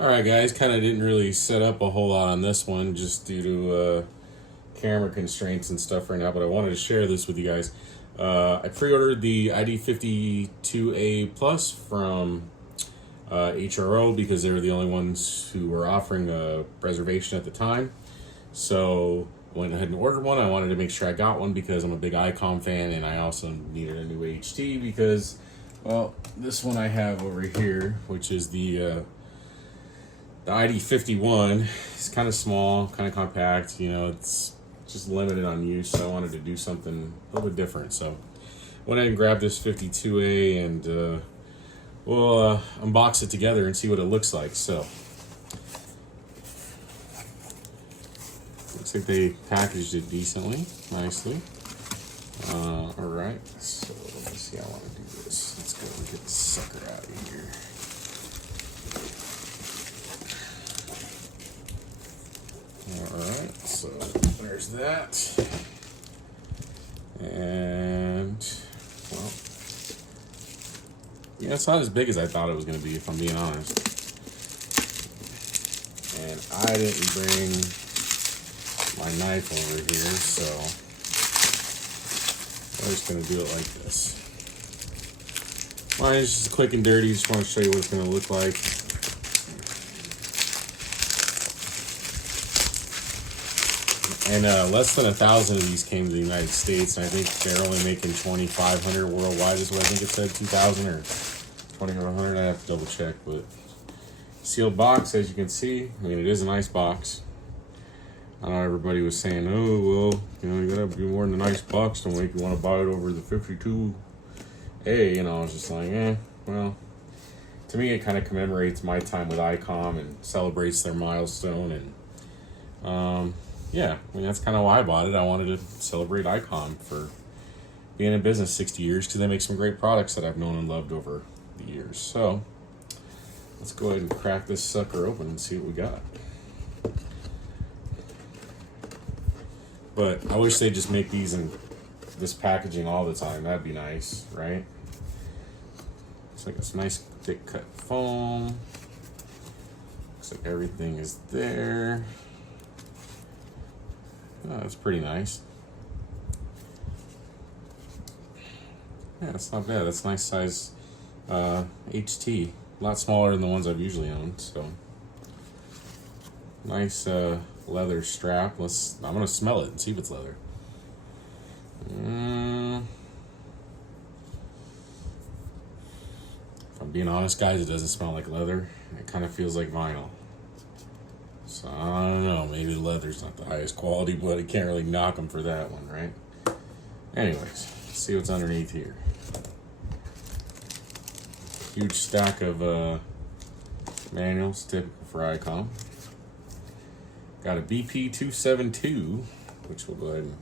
Alright guys, kind of didn't really set up a whole lot on this one just due to camera constraints and stuff right now, but I wanted to share this with you guys. I pre-ordered the ID-52a Plus from HRO because they were the only ones who were offering a reservation at the time. So went ahead and ordered one. I wanted to make sure I got one because I'm a big Icom fan, and I also needed a new HT because, well, this one I have over here, which is the ID-51, is kind of small, kind of compact. You know, it's just limited on use, so I wanted to do something a little bit different. So went ahead and grabbed this 52A, and we'll unbox it together and see what it looks like. So looks like they packaged it decently, nicely. All right, so let me see how I want to do this. Let's go and get this sucker out of here. Alright, so there's that. And, well, yeah, it's not as big as I thought it was going to be, if I'm being honest. And I didn't bring my knife over here, so I'm just going to do it like this. Mine is just quick and dirty, just want to show you what it's going to look like. And less than 1,000 of these came to the United States, and I think they're only making 2,500 worldwide is what I think it said, 2,000 or 2,500. I have to double check, but sealed box, as you can see. I mean, it is a nice box. I know everybody was saying, oh, well, you know, you gotta be more than a nice box to make you want to buy it over the 52A. You know, I was just like, well, to me, it kind of commemorates my time with Icom and celebrates their milestone, and yeah, I mean, that's kind of why I bought it. I wanted to celebrate Icom for being in business 60 years because they make some great products that I've known and loved over the years. So let's go ahead and crack this sucker open and see what we got. But I wish they'd just make these in this packaging all the time. That'd be nice, right? It's like this nice thick cut foam. Looks like everything is there. Oh, that's pretty nice. Yeah, that's not bad. That's nice size HT. A lot smaller than the ones I've usually owned. So nice leather strap. I'm gonna smell it and see if it's leather. If I'm being honest, guys, it doesn't smell like leather. It kind of feels like vinyl. So, I don't know, maybe the leather's not the highest quality, but it can't really knock them for that one, right? Anyways, let's see what's underneath here. Huge stack of manuals, typical for Icom. Got a BP272, which we'll go ahead and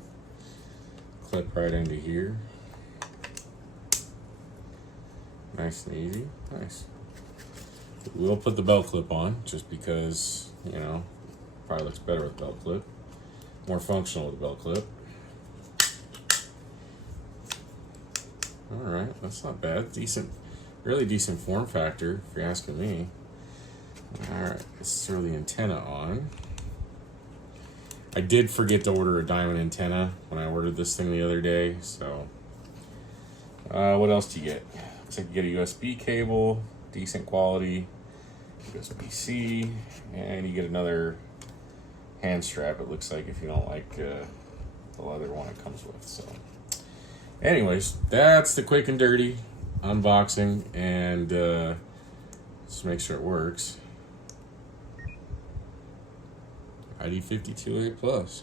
clip right into here. Nice and easy, nice. We'll put the belt clip on, just because, you know, probably looks better with belt clip. More functional with belt clip. Alright, that's not bad. Decent, really decent form factor, if you're asking me. Alright, let's throw the antenna on. I did forget to order a diamond antenna when I ordered this thing the other day, so. What else do you get? Looks like you get a USB cable, decent quality. USB-C, and you get another hand strap, it looks like, if you don't like the leather one it comes with. So anyways, that's the quick and dirty unboxing, and let's make sure it works. ID-52a Plus.